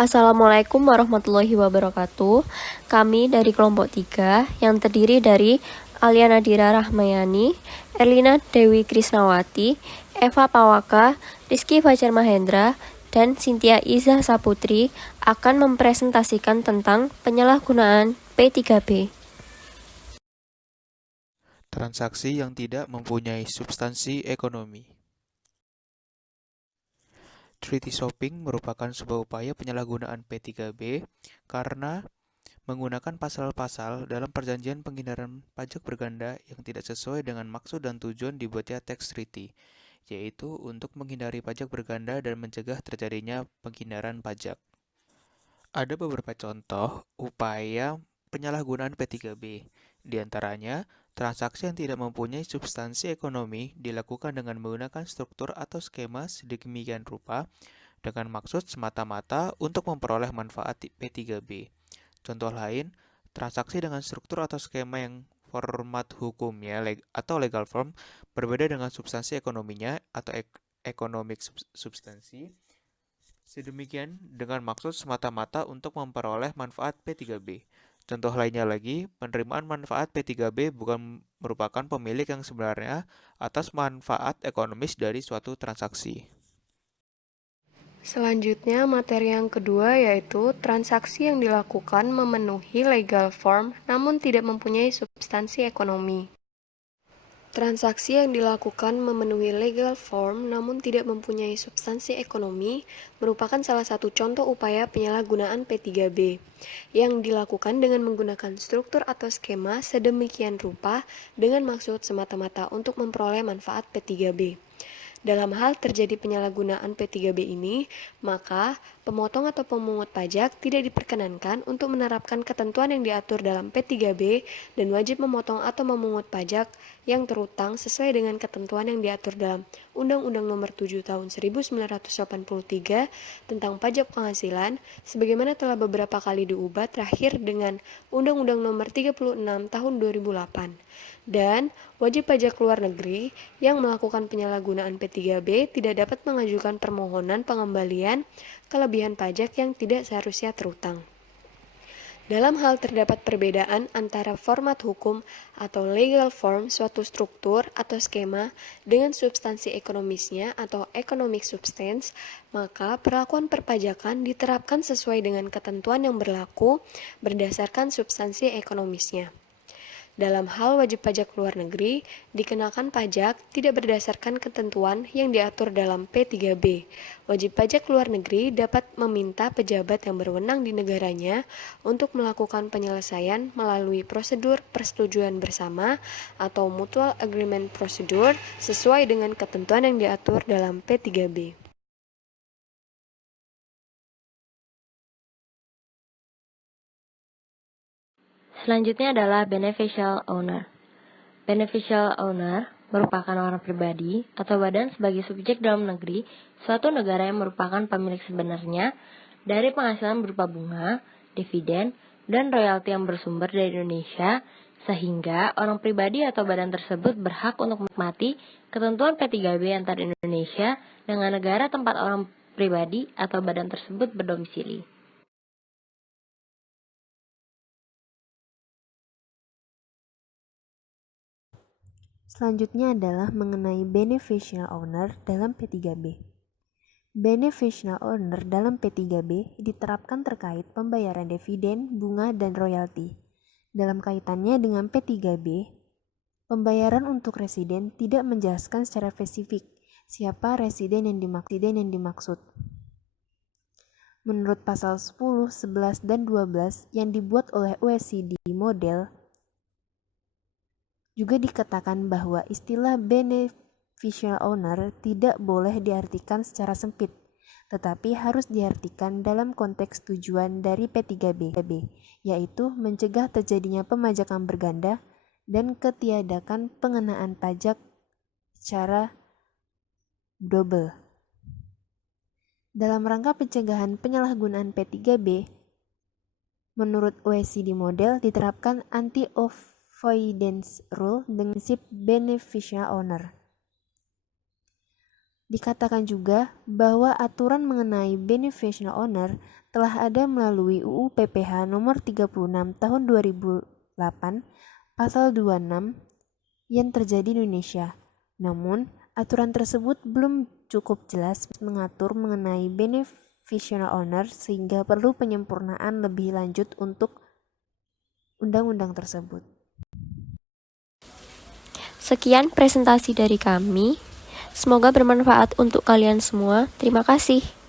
Assalamualaikum warahmatullahi wabarakatuh. Kami dari kelompok 3 yang terdiri dari Alia Nadira Rahmayani, Erlina Dewi Krisnawati, Eva Pawaka, Rizky Fajar Mahendra, dan Cynthia Iza Saputri akan mempresentasikan tentang penyalahgunaan P3B. Transaksi yang tidak mempunyai substansi ekonomi. Treaty shopping merupakan sebuah upaya penyalahgunaan P3B karena menggunakan pasal-pasal dalam perjanjian penghindaran pajak berganda yang tidak sesuai dengan maksud dan tujuan dibuatnya tax treaty, yaitu untuk menghindari pajak berganda dan mencegah terjadinya penghindaran pajak. Ada beberapa contoh upaya penyalahgunaan P3B, di antaranya transaksi yang tidak mempunyai substansi ekonomi dilakukan dengan menggunakan struktur atau skema sedemikian rupa dengan maksud semata-mata untuk memperoleh manfaat P3B. Contoh lain, transaksi dengan struktur atau skema yang format hukumnya atau legal form berbeda dengan substansi ekonominya atau economic substansi. Sedemikian dengan maksud semata-mata untuk memperoleh manfaat P3B. Contoh lainnya lagi, penerimaan manfaat P3B bukan merupakan pemilik yang sebenarnya atas manfaat ekonomis dari suatu transaksi. Selanjutnya, materi yang kedua yaitu transaksi yang dilakukan memenuhi legal form namun tidak mempunyai substansi ekonomi. Transaksi yang dilakukan memenuhi legal form namun tidak mempunyai substansi ekonomi merupakan salah satu contoh upaya penyalahgunaan P3B yang dilakukan dengan menggunakan struktur atau skema sedemikian rupa dengan maksud semata-mata untuk memperoleh manfaat P3B. Dalam hal terjadi penyalahgunaan P3B ini, maka pemotong atau pemungut pajak tidak diperkenankan untuk menerapkan ketentuan yang diatur dalam P3B dan wajib memotong atau memungut pajak yang terutang sesuai dengan ketentuan yang diatur dalam Undang-Undang Nomor 7 Tahun 1983 tentang pajak penghasilan sebagaimana telah beberapa kali diubah terakhir dengan Undang-Undang Nomor 36 Tahun 2008. Dan wajib pajak luar negeri yang melakukan penyalahgunaan P3B tidak dapat mengajukan permohonan pengembalian kelebihan pajak yang tidak seharusnya terutang. Dalam hal terdapat perbedaan antara format hukum atau legal form suatu struktur atau skema dengan substansi ekonomisnya atau economic substance, maka perlakuan perpajakan diterapkan sesuai dengan ketentuan yang berlaku berdasarkan substansi ekonomisnya. Dalam hal wajib pajak luar negeri, dikenakan pajak tidak berdasarkan ketentuan yang diatur dalam P3B. Wajib pajak luar negeri dapat meminta pejabat yang berwenang di negaranya untuk melakukan penyelesaian melalui prosedur persetujuan bersama atau mutual agreement procedure sesuai dengan ketentuan yang diatur dalam P3B. Selanjutnya adalah beneficial owner. Beneficial owner merupakan orang pribadi atau badan sebagai subjek dalam negeri suatu negara yang merupakan pemilik sebenarnya dari penghasilan berupa bunga, dividen, dan royalti yang bersumber dari Indonesia, sehingga orang pribadi atau badan tersebut berhak untuk menikmati ketentuan P3B antara Indonesia dengan negara tempat orang pribadi atau badan tersebut berdomisili. Selanjutnya adalah mengenai beneficial owner dalam P3B. Beneficial owner dalam P3B diterapkan terkait pembayaran dividen, bunga, dan royalti. Dalam kaitannya dengan P3B, pembayaran untuk residen tidak menjelaskan secara spesifik siapa residen yang dimaksud. Menurut pasal 10, 11, dan 12 yang dibuat oleh OECD model, juga dikatakan bahwa istilah beneficial owner tidak boleh diartikan secara sempit, tetapi harus diartikan dalam konteks tujuan dari P3B, yaitu mencegah terjadinya pemajakan berganda dan ketiadakan pengenaan pajak secara double. Dalam rangka pencegahan penyalahgunaan P3B, menurut OECD model diterapkan anti-avoidance rule dengan prinsip beneficial owner. Dikatakan juga bahwa aturan mengenai beneficial owner telah ada melalui UU PPH nomor 36 tahun 2008 pasal 26 yang terjadi di Indonesia. Namun, aturan tersebut belum cukup jelas mengatur mengenai beneficial owner sehingga perlu penyempurnaan lebih lanjut untuk undang-undang tersebut. Sekian presentasi dari kami. Semoga bermanfaat untuk kalian semua. Terima kasih.